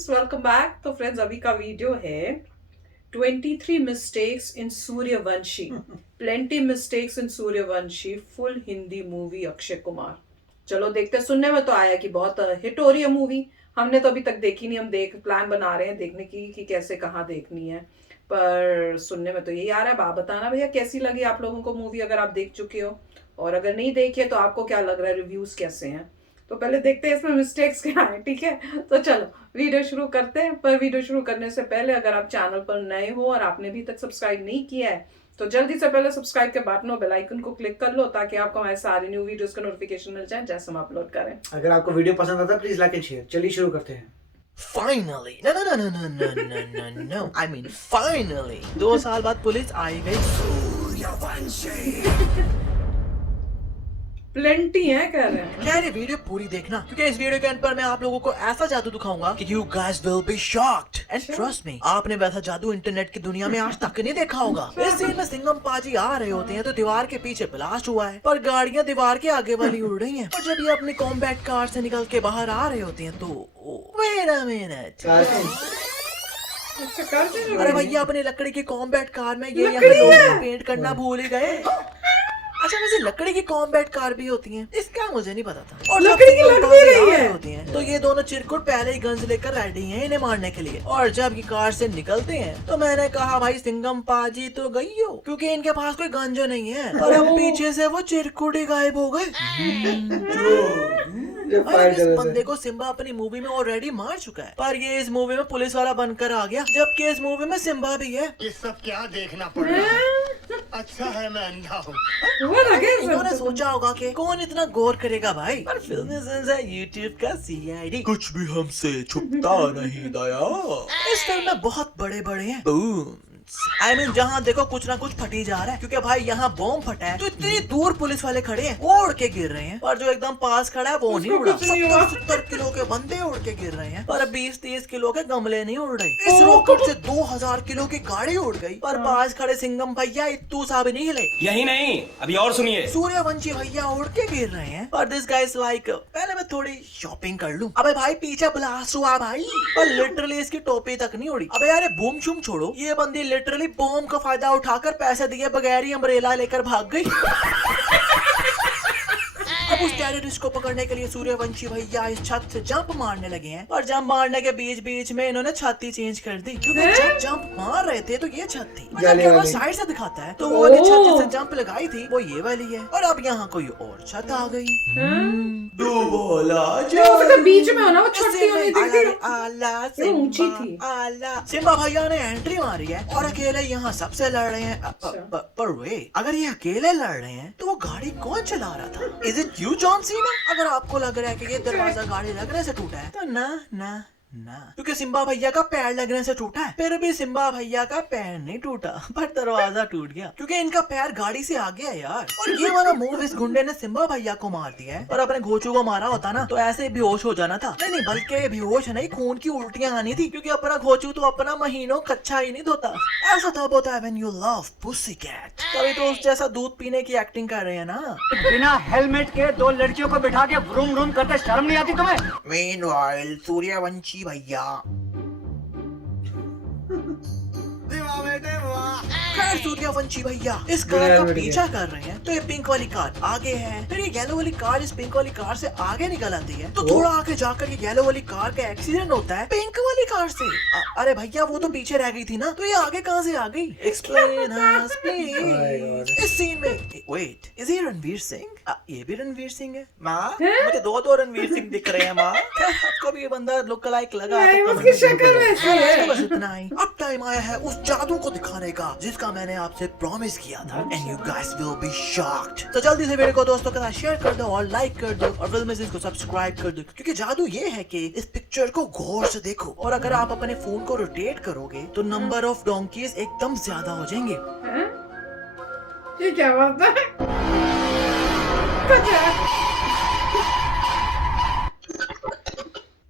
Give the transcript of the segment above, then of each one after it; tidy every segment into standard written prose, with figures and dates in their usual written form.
Friends, welcome back. तो friends, अभी का वीडियो है 23 mistakes in Suryavanshi, plenty mistakes in Suryavanshi, full Hindi movie Akshay Kumar. चलो देखते हैं। सुनने में तो आया कि बहुत हिट हो रही है मूवी। हमने तो अभी तक देखी नहीं। हम प्लान बना रहे हैं देखने की कि कैसे कहाँ देखनी है। पर सुनने में तो यही आ रहा है। आप बताना भैया कैसी लगी आप लोगों को मूवी, अगर आप देख चुके हो, और अगर नहीं देखी है तो आपको क्या लग रहा है, रिव्यूज कैसे हैं। तो पहले देखते हैं इसमें मिस्टेक्स क्या है, ठीक है। तो चलो वीडियो शुरू करते हैं। पर वीडियो शुरू करने से पहले अगर आप चैनल पर नए हो और आपने अभी तक सब्सक्राइब नहीं किया है तो जल्दी से पहले सब्सक्राइब के बटन और बेल आइकन को क्लिक कर लो, ताकि आपको हमारे सारे न्यू वीडियोस का नोटिफिकेशन मिल जाए जैसे हम अपलोड करें। अगर आपको वीडियो पसंद आता है प्लीज लाइक एंड शेयर। चलिए शुरू करते हैं। Finally, no. I mean, finally, 2 साल बाद पुलिस आई गई। प्लेंटी है कह रहे हैं। खैर ये वीडियो पूरी देखना, क्योंकि इस वीडियो के एंड पर मैं आप लोगों को ऐसा जादू दिखाऊंगा कि you guys will be shocked and trust me, आपने वैसा जादू इंटरनेट की दुनिया में आज तक नहीं देखा होगा। इस सीन में सिंघम पाजी आ रहे होते हैं तो दीवार के पीछे ब्लास्ट हुआ है, पर गाड़ियां दीवार के आगे वाली उड़ रही हैं। और जब ये अपनी कॉम्बैट कार से निकल के बाहर आ रहे होते हैं तो wait a minute, अरे भैया अपनी लकड़ी की कॉम्बैट कार में ये यहाँ पेंट करना भूल ही गए। अच्छा, वैसे लकड़ी की कॉम्बैट कार भी होती हैं, इसका मुझे नहीं पता था। और लकड़ी की लग भी रही है होती हैं तो ये दोनों चिरकुट पहले ही गन्स लेकर रेडी हैं इन्हें मारने के लिए। और जब ये कार से निकलते हैं तो मैंने कहा भाई सिंघम पाजी तो गई हो, क्योंकि इनके पास कोई गन जो नहीं है। और अब पीछे से वो चिरकुट ही गायब हो गए। इस बंदे को सिम्बा अपनी मूवी में ऑलरेडी मार चुका है, पर ये इस मूवी में पुलिस वाला बनकर आ गया, जबकि इस मूवी में सिम्बा भी है। ये सब क्या देखना पड़ रहा है? अच्छा है मैं अंधा हूँ। इन्होंने सोचा होगा कि कौन इतना गौर करेगा भाई, पर फिल्म यूट्यूब का CID कुछ भी हमसे छुपता नहीं दया। इस फिल्म में बहुत बड़े बड़े हैं I mean, जहाँ देखो कुछ ना कुछ फटी जा रहा है, क्योंकि भाई यहाँ बॉम्ब फटा है तो इतनी दूर पुलिस वाले खड़े हैं वो उड़ के गिर रहे हैं, पर जो एकदम पास खड़ा है वो नहीं उड़ा। 70 किलो के बंदे उड़ के गिर रहे हैं, पर 20-30 किलो के गमले नहीं उड़ रहे। इस रॉकेट से 2000 किलो की गाड़ी उड़ गई, पर पास खड़े सिंघम भैया इतू सा भी नहीं हिले। यही नहीं, अभी और सुनिए। सूर्यवंशी भैया उड़ के गिर रहे हैं, पर दिस गाइस लाइक पहले मैं थोड़ी शॉपिंग कर लूं। अबे भाई पीछे ब्लास्ट हुआ भाई, पर लिटरली इसकी टोपी तक नहीं उड़ी। अबे यार बूम शुम छोड़ो, ये बंदी लिटरली बॉम्ब का फायदा उठाकर पैसे दिए बगैर ही अम्ब्रेला लेकर भाग गई। अब उस टेररिस्ट को पकड़ने के लिए सूर्यवंशी भैया इस छत से जंप मारने लगे हैं, और जंप मारने के बीच बीच में इन्होंने छत चेंज कर दी, क्योंकि जब जंप मार रहे थे तो ये छत थी, जब साइड से दिखाता है तो वो वाली छत जिससे जंप लगाई थी वो ये वाली है, और अब यहाँ कोई और छत आ गई। बीच में होना, वो छोटी होनी थी, आला ऊंची थी। आला सिम्बा भैया ने एंट्री मारी है और अकेले यहाँ सबसे लड़ रहे हैं। पर वे अगर ये अकेले लड़ रहे हैं तो वो गाड़ी कौन चला रहा था? Is it you John Cena? अगर आपको लग रहा है कि ये दरवाजा गाड़ी लगने से टूटा है तो ना, क्योंकि सिम्बा भैया का पैर लगने से टूटा है। फिर भी सिम्बा भैया का पैर नहीं टूटा, पर दरवाजा टूट गया, क्योंकि इनका पैर गाड़ी से आ गया यार। और ये वाला मूव इस गुंडे ने सिम्बा भैया को मार दिया है, और अपने घोचू को मारा होता ना तो ऐसे बेहोश हो जाना था। नहीं बल्कि बेहोश नहीं, खून की उल्टियां आनी थी, क्योंकि अपना घोचू तो अपना महीनों कच्चा ही नहीं धोता। ऐसा तब होता है when you love pussycat। तभी तो उस जैसा दूध पीने की एक्टिंग कर रहे हैं ना। बिना हेलमेट के 2 लड़कियों को बिठा के व्रूम व्रूम करते शर्म नहीं आती तुम्हें? Meanwhile, सूर्यवंशी भैया खैर सूर्यवंशी भैया इस कार का पीछा कर रहे हैं, तो ये पिंक वाली कार आगे है, फिर ये येलो वाली कार इस पिंक वाली कार से आगे निकल आती है, तो थोड़ा आगे जाकर ये येलो वाली कार का एक्सीडेंट होता है पिंक वाली कार से। अरे भैया वो तो पीछे रह गई थी ना, तो ये आगे कहाँ से आ गई? Explain us please। इस सीन में वेट, इज ये रणवीर सिंह? ये भी रणवीर सिंह है माँ? मुझे दो रणवीर सिंह दिख रहे हैं माँ। आपको भी ये बंदा लुक लाइक लगा तो उसकी शक्ल वैसी है। बस इतना ही। अब टाइम आया है उस जादू को दिखाने का जिसका मैंने आपसे प्रॉमिस किया था, and you guys will be shocked. तो जल्दी से वीडियो को दोस्तों के साथ शेयर कर दो और लाइक कर दो, और फिल्म को सब्सक्राइब कर दो, क्योंकि जादू ये है कि इस पिक्चर को गौर से देखो, और अगर आप अपने फोन को रोटेट करोगे तो नंबर ऑफ डोंकीज एकदम ज्यादा हो जाएंगे। ये क्या बात है?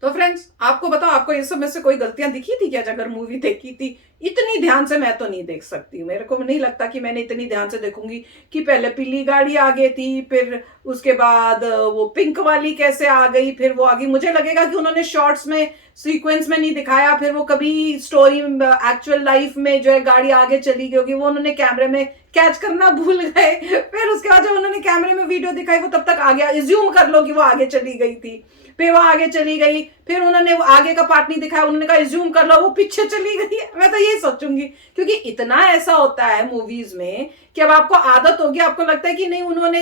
तो फ्रेंड्स, आपको बताओ आपको आपको ये सब में से कोई गलतियां दिखी थी क्या अगर मूवी देखी थी? इतनी ध्यान से मैं तो नहीं देख सकती, मेरे को नहीं लगता कि मैंने इतनी ध्यान से देखूंगी कि पहले पीली गाड़ी आगे थी, फिर उसके बाद वो पिंक वाली कैसे आ गई, फिर वो आगे। मुझे लगेगा कि उन्होंने शॉर्ट्स में सीक्वेंस में नहीं दिखाया, फिर वो कभी स्टोरी एक्चुअल लाइफ में जो है गाड़ी आगे चली गई होगी, वो उन्होंने कैमरे में कैच करना भूल गए। फिर उसके बाद जब उन्होंने कैमरे में वीडियो दिखाई वो तब तक आ गया, इज्यूम कर लो कि वो आगे चली गई थी, फिर वो आगे चली गई, फिर उन्होंने वो आगे का पार्ट नहीं दिखाया, उन्होंने कहा इज्यूम कर लो वो पीछे चली गई। मैं तो यही सोचूंगी, क्योंकि इतना ऐसा होता है मूवीज में कि अब आपको आदत होगी, आपको लगता है कि नहीं उन्होंने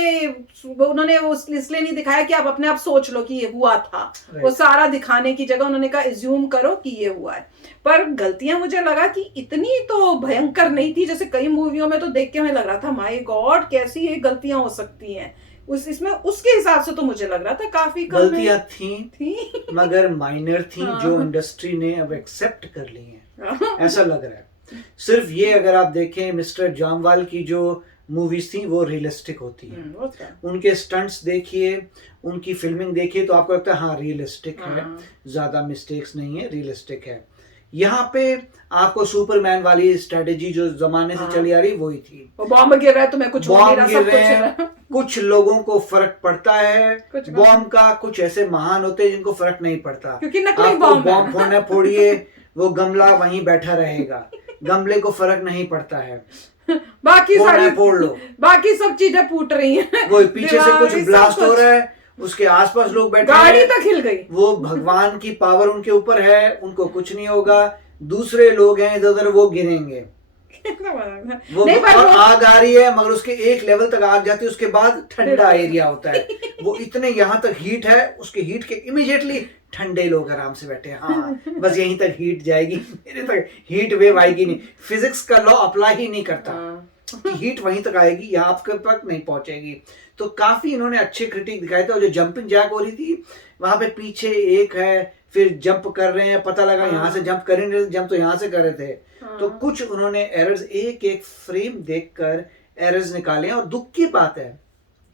इसलिए नहीं दिखाया कि आप अपने आप सोच लो कि ये हुआ था। वो सारा दिखाने की जगह उन्होंने कहा इज्यूम करो कि ये हुआ है। पर गलतियां मुझे लगा कि इतनी तो भयंकर नहीं थी, जैसे कई मूवियों में तो देख के हमें लग रहा था माय गॉड कैसी ये गलतियां हो सकती हैं, इसमें उसके हिसाब से तो मुझे लग रहा था काफी कम गलतियां थी मगर माइनर थी, जो इंडस्ट्री ने अब एक्सेप्ट कर ली हैं, ऐसा लग रहा है। सिर्फ ये अगर आप देखें मिस्टर जामवाल की जो मूवीज थी वो रियलिस्टिक होती है, उनके स्टंट्स देखिए, उनकी फिल्मिंग देखिए तो आपको लगता है हाँ रियलिस्टिक है, ज्यादा मिस्टेक्स नहीं है, रियलिस्टिक है। यहाँ पे आपको सुपरमैन वाली स्ट्रेटेजी जो जमाने से चली आ रही वही थी, बॉम्ब गिर रहा है तो मैं कुछ बॉम्ब गिर रहे हैं, कुछ लोगों को फर्क पड़ता है बॉम्ब का, कुछ ऐसे महान होते हैं जिनको फर्क नहीं पड़ता, क्योंकि नकली बॉम्ब फोड़ना फोड़िए, वो गमला वहीं बैठा रहेगा, गमले को फर्क नहीं पड़ता है, बाकी सारी फोड़ लो, बाकी सब चीजें फूट रही हैं, वो पीछे से कुछ ब्लास्ट हो रहा है, उसके आसपास लोग बैठे हैं, गाड़ी तक हिल गई, वो भगवान की पावर उनके ऊपर है, उनको कुछ नहीं होगा, दूसरे लोग हैं इधर उधर वो गिरेंगे, वो और आग आ रही है मगर उसके एक लेवल तक आग जाती है, उसके बाद ठंडा एरिया होता है, वो इतने यहाँ तक हीट है, उसके हीट के इमीडिएटली ठंडे लोग आराम से बैठे हैं, हाँ बस यहीं तक हीट जाएगी, मेरे तक हीट वेव आएगी नहीं, फिजिक्स का लॉ अप्लाई ही नहीं करता कि हीट वहीं तक आएगी, यहाँ आपके तक नहीं पहुंचेगी। तो काफी इन्होंने अच्छे क्रिटिक दिखाए थे, और जो जंपिंग जैक हो रही थी वहां पे पीछे एक है, फिर जंप कर रहे हैं, पता लगा यहाँ से जंप कर रहे, जंप तो यहाँ से कर रहे थे, तो कुछ उन्होंने एरर्स एक एक फ्रेम देखकर एरर्स निकाले, और दुख की बात है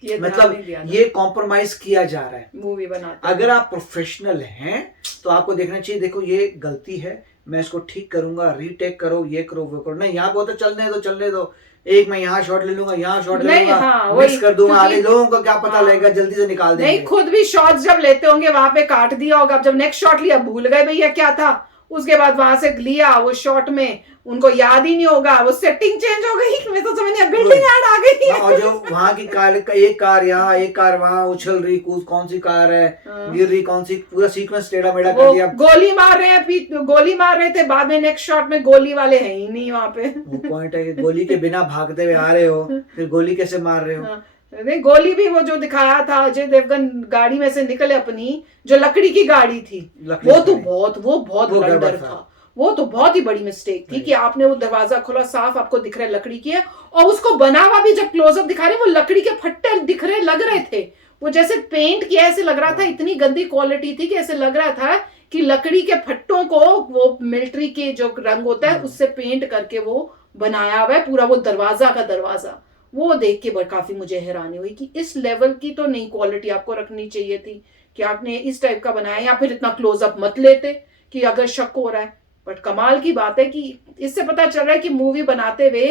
मतलब ये कॉम्प्रोमाइज किया जा रहा है मूवी बनाते। अगर आप प्रोफेशनल हैं तो आपको देखना चाहिए, देखो ये गलती है, मैं इसको ठीक करूंगा, रीटेक करो, ये करो वो करो, नहीं यहाँ बहुत चलने दो, एक मैं यहाँ शॉट ले लूंगा, यहाँ शॉट ले लूंगा, मिक्स कर दूंगा, आगे लोगों को क्या पता लगेगा, जल्दी से निकाल देंगे। नहीं, खुद भी शॉट्स जब लेते होंगे वहां पे काट दिया होगा, अब जब नेक्स्ट शॉट लिया भूल गए भैया क्या था, उसके बाद वहां से लिया वो शॉट में उनको याद ही नहीं होगा, वो सेटिंग चेंज हो गई, मैं तो समझ नहीं, बिल्डिंग ऐड आ गई। और जो वहां की कार, एक कार यहाँ, एक कार वहां, उछल रही कूद, कौन सी कार है, गिर रही कौन सी, पूरा सीक्वेंस टेढ़ा मेढ़ा कर दिया, गोली मार रहे हैं, गोली मार रहे थे, बाद में नेक्स्ट शॉट में गोली वाले हैं ही नहीं वहां पे। वो पॉइंट है कि गोली के बिना भागते हुए आ रहे हो, फिर गोली कैसे मार रहे हो? नहीं, गोली भी वो जो दिखाया था अजय देवगन गाड़ी में से निकले अपनी, जो लकड़ी की गाड़ी थी, वो बहुत ब्लंडर था, वो तो बहुत ही बड़ी मिस्टेक थी कि आपने वो दरवाजा खोला, साफ आपको दिख रहा है लकड़ी की है, और उसको बना हुआ भी जब क्लोजअप दिखा रहे वो लकड़ी के फट्टे दिख रहे, लग रहे थे, वो जैसे पेंट किया ऐसे लग रहा था, इतनी गंदी क्वालिटी थी कि ऐसे लग रहा था कि लकड़ी के फट्टों को वो मिलिट्री के जो रंग होता है उससे पेंट करके वो बनाया हुआ है पूरा वो दरवाजा का दरवाजा। वो देख के काफी मुझे हैरानी हुई कि इस लेवल की तो नहीं क्वालिटी आपको रखनी चाहिए थी कि आपने इस टाइप का बनाया, या फिर इतना क्लोजअप मत लेते कि अगर शक हो रहा है। बट कमाल की बात है कि इससे पता चल रहा है कि मूवी बनाते हुए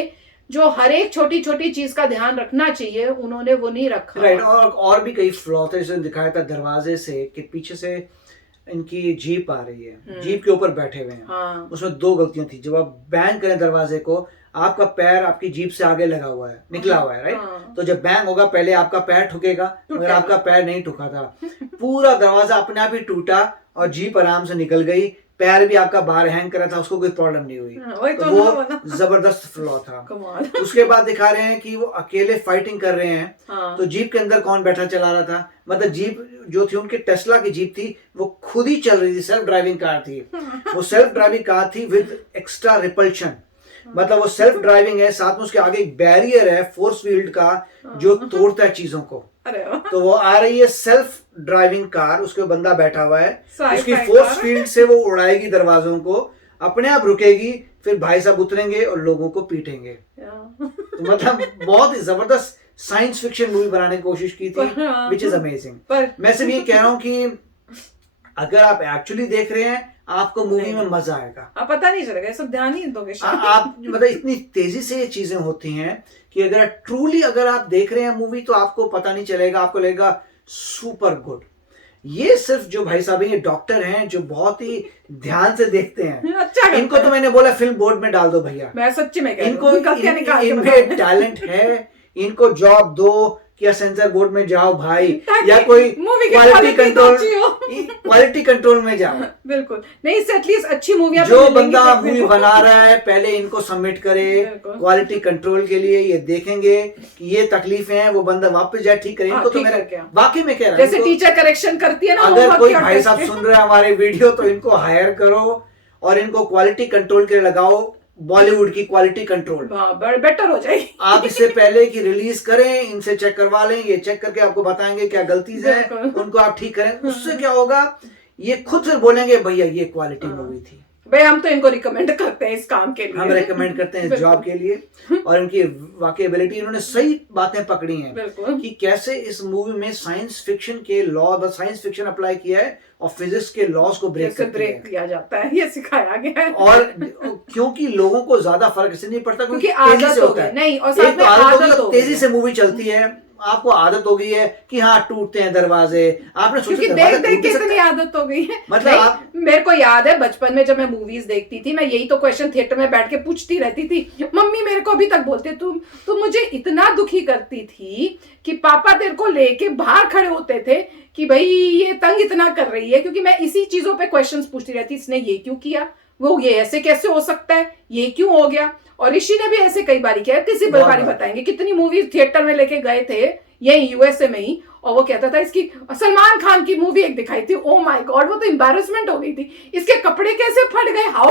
जो हर एक छोटी छोटी चीज का ध्यान रखना चाहिए उन्होंने वो नहीं रखा। राइट, और भी कई फ्लॉ थे, जैसे दिखाया था दरवाजे से कि पीछे से इनकी जीप आ रही है, जीप के ऊपर बैठे हुए हैं, हाँ। उसमें दो गलतियां थी, जब आप बैंग करें दरवाजे को, आपका पैर आपकी जीप से आगे लगा हुआ है, निकला हुआ है, राइट, तो जब बैंग होगा पहले आपका पैर ठुकेगा, मगर आपका पैर नहीं ठुका था, पूरा दरवाजा अपने आप ही टूटा और जीप आराम से निकल गई, पैर भी आपका बाहर हैंग करा था, उसको कोई प्रॉब्लम नहीं हुई, तो वो जबरदस्त फ्लॉ था। उसके बाद दिखा रहे हैं कि वो अकेले फाइटिंग कर रहे हैं, तो जीप के अंदर कौन बैठा चला रहा था, मतलब जीप जो थी उनकी टेस्ला की जीप थी, वो खुद ही चल रही थी, सेल्फ ड्राइविंग कार थी, वो सेल्फ ड्राइविंग कार थी विद एक्स्ट्रा रिपल्शन, मतलब वो सेल्फ ड्राइविंग है, साथ में उसके आगे एक बैरियर है फोर्स फील्ड का जो तोड़ता है चीजों को, तो वो आ रही है सेल्फ ड्राइविंग कार, उसके बंदा बैठा हुआ है, उसकी फोर्स फील्ड से वो उड़ाएगी दरवाजों को, अपने आप रुकेगी, फिर भाई साहब उतरेंगे और लोगों को पीटेंगे। तो मतलब बहुत ही जबरदस्त साइंस फिक्शन मूवी बनाने की कोशिश की थी, विच इज अमेजिंग। मैं सिर्फ ये कह रहा हूँ कि अगर आप एक्चुअली देख रहे हैं आपको मूवी में मजा आएगा। आप पता नहीं चलेगा, सब ध्यान ही दोगे शायद। आप मतलब इतनी तेजी से ये चीजें होती हैं कि अगर ट्रूली अगर आप देख रहे हैं मूवी तो आपको पता नहीं चलेगा, आपको लगेगा सुपर गुड। ये सिर्फ जो भाई साहब ये डॉक्टर हैं जो बहुत ही ध्यान से देखते हैं, अच्छा इनको तो मैंने बोला फिल्म बोर्ड में डाल दो भैया, मैं सच्ची में कह रही हूँ, इनको निकाल के निकाल के इनमें टैलेंट है, इनको जॉब दो या सेंसर बोर्ड में जाओ भाई, ताकि या कोई मूवी की क्वालिटी quality तो कंट्रोल अच्छी हो। क्वालिटी कंट्रोल में जाओ। बिल्कुल नहीं, इससे एटलीस्ट अच्छी मूवियां जो बंदा मूवी बना रहा है पहले इनको सबमिट करे बिल्कुल। क्वालिटी कंट्रोल के लिए, ये देखेंगे कि ये तकलीफें हैं, वो बंदा वापस जाए ठीक करे। इनको तो ठीक मेरा करके आओ। वाकई में कह रहा जैसे हूं, टीचर करेक्शन करती है ना, अगर homework कोई की और भाई test साहब के। सुन रहे हैं हमारे वीडियो तो इनको हायर करो और इनको क्वालिटी कंट्रोल के लिए लगाओ, बॉलीवुड की क्वालिटी कंट्रोल। बेटर हो जाएगी। आप इससे पहले कि रिलीज करें इनसे चेक करवा लें, ये चेक करके आपको बताएंगे क्या गलतीज है, बिल्कुल। उनको आप ठीक करें। उससे क्या होगा, ये खुद से बोलेंगे भैया ये क्वालिटी मूवी थी। भाई हम तो इनको रिकमेंड करते हैं इस काम के लिए, हम रेकमेंड करते हैं इस जॉब के लिए, और इनकी वाकई एबिलिटी, इन्होंने सही बातें पकड़ी हैं बिल्कुल। कि कैसे इस मूवी में साइंस फिक्शन के लॉ, साइंस फिक्शन अप्लाई किया है और फिजिक्स के लॉज को ब्रेक कैसे ब्रेक किया जाता है ये सिखाया गया है। और क्योंकि लोगों को ज्यादा फर्क इससे नहीं पड़ता क्योंकि तेजी आदत से हो होता गई, है। नहीं और एक साथ तो में आदत हो गई आदत और हो तेजी गई से मूवी चलती है, आपको आदत हो गई है कि हाँ टूटते हैं दरवाजे, आपने सोचा क्योंकि दरवाजा देख देख टूट के भी सकता इतनी है? आदत हो गई है। मतलब नहीं, आप- मेरे को याद है बचपन में जब मैं मूवीज देखती थी, मैं यही तो क्वेश्चन थिएटर में बैठ के पूछती रहती थी। मम्मी मेरे को अभी तक बोलते, तुम मुझे इतना दुखी करती थी कि पापा तेरे को लेके बाहर खड़े होते थे कि भाई ये तंग इतना कर रही है, क्योंकि मैं इसी चीजों पे क्वेश्चंस पूछती रहती, इसने ये क्यों किया, वो ये ऐसे कैसे हो सकता है, ये क्यों हो गया। और ऋषि ने भी ऐसे कई बारी किया, किसी बहुत बारी बार। बताएंगे कितनी मूवीज थिएटर में लेके गए थे यही यूएसए में ही, और वो कहता था इसकी सलमान खान की मूवी एक दिखाई थी, ओ माय गॉड वो तो एम्बैरेसमेंट हो गई थी, इसके कपड़े कैसे फट गए, how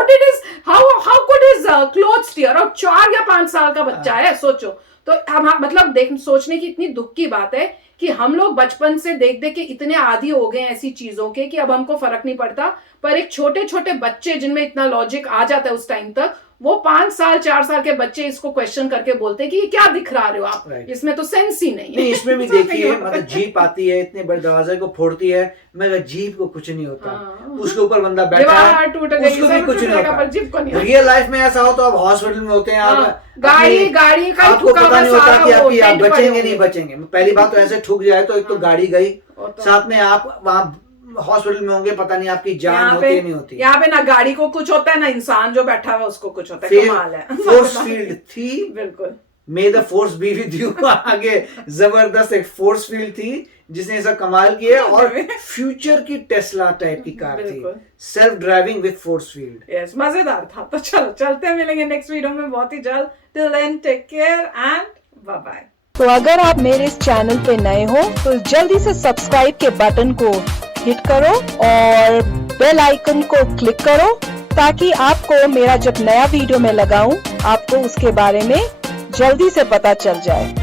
could his clothes tear, और 4 या 5 साल का बच्चा है सोचो। तो हम मतलब देख सोचने की इतनी दुख की बात है कि हम लोग बचपन से देख देख के इतने आदी हो गए ऐसी चीजों के कि अब हमको फर्क नहीं पड़ता। पर एक छोटे छोटे बच्चे जिनमें इतना लॉजिक आ जाता है उस टाइम तक, वो 5 साल 4 साल के बच्चे इसको क्वेश्चन करके बोलते हैं कि ये क्या दिखा रहे हो आप, Right. इसमें तो सेंस ही नहीं है। नहीं इसमें भी ऐसा नहीं देखिए, होता। मतलब जीप आती है इतने बड़े दरवाजे को फोड़ती है, मगर जीप को कुछ नहीं होता, हाँ। उसके ऊपर बंदा बैठा दीवार है टूट गई, उसको भी सब कुछ टूट नहीं जाएगा, पर होता। जीप को नहीं होता। रियल लाइफ में ऐसा हो तो आप हॉस्पिटल में होते हैं, आप हाँ, गाड़ी अपनी- गाड़ी का ही आपको ठुका पता हुआ नहीं होता सारा कि वो आप टेंट पड़े बचेंगे होंगे। नहीं बचेंगे। पहली बात तो ऐसे ठुक जाए तो एक तो गाड़ी गई, वो तो- साथ में आप वहाँ हॉस्पिटल में होंगे, पता नहीं आपकी जान यहाँ होती पे है नहीं होती। यहाँ पे ना गाड़ी को कुछ होता है ना इंसान जो बैठा हुआ उसको कुछ होता है, फिर कमाल है। फोर्स फील्ड थी, बिल्कुल मे the force be with you, आगे जबरदस्त एक फोर्स फील्ड थी जिसने ऐसा कमाल किया, और फ्यूचर की टेस्ला टाइप की कार थी, बिल्कुल। Self driving with force field. Yes मजेदार था। तो चलो चलते हैं, मिलेंगे नेक्स्ट वीडियो में बहुत ही जल्द। Till then take care and bye bye. तो अगर आप मेरे इस चैनल पे नए हो तो जल्दी से सब्सक्राइब के बटन को हिट करो और बेल आइकन को क्लिक करो, ताकि आपको मेरा जब नया वीडियो मैं लगाऊं आपको उसके बारे में जल्दी से पता चल जाए।